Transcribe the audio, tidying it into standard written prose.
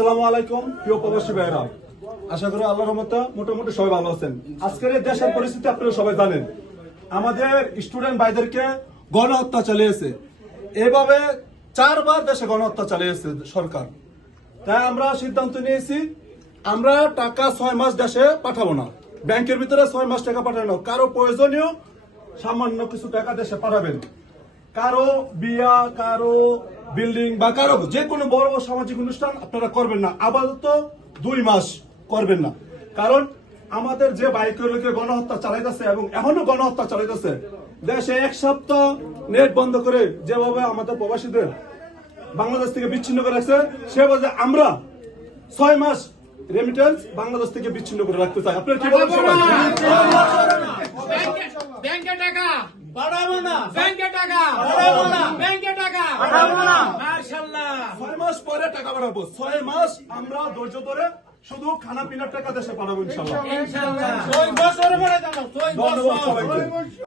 আসসালামু আলাইকুম প্রিয় প্রবাসী ভাইরা, আশা করি আল্লাহর রহমতে মোটামুটি সবাই ভালো আছেন। আজকের এই দেশের পরিস্থিতি আপনারা সবাই জানেন। আমাদের স্টুডেন্ট ভাইদেরকে গণহত্যা চালিয়েছে, এভাবে 4 বার দেশে গণহত্যা চালিয়েছে সরকার। তাই আমরা সিদ্ধান্ত নিয়েছি, আমরা টাকা 6 মাস দেশে পাঠাবো না, ব্যাংকের ভিতরে 6 মাস টাকা পাঠাবো না। কারো প্রয়োজনীয় সামান্য কিছু টাকা দেশে পাঠাবেন, কারো বিয়া, কারো বিল্ডিং বা কারো যে কোনো বড় বড় সামাজিক অনুষ্ঠান আপনারা করবেন না, আপাতত 2 মাস করবেন না। কারণ আমাদের যে বাইকের গণহত্যা চালাইতেছে এবং এখনো গণহত্যা চালাইতেছে, দেশে 1 সপ্তাহ নেট বন্ধ করে যেভাবে আমাদের প্রবাসীদের বাংলাদেশ থেকে বিচ্ছিন্ন করে রাখছে, সেভাবে আমরা 6 মাস রেমিটেন্স বাংলাদেশ থেকে বিচ্ছিন্ন করে রাখতে চাই। আপনারা কি বলেন? ব্যাংকে টাকা পাঠাবো না, ব্যাংকে টাকা পাঠাবো না, ব্যাংকে টাকা পাঠাবো না। মাশাআল্লাহ 6 মাস পরে টাকা পাঠাবো। 6 মাস আমরা ধৈর্য ধরে শুধু খানা পিনার টাকা দেশে পাঠাবো ইনশাআল্লাহ। ইনশাআল্লাহ 6 বছর পরে জানো, 6 ধন্যবাদ বছর। সবাইকে।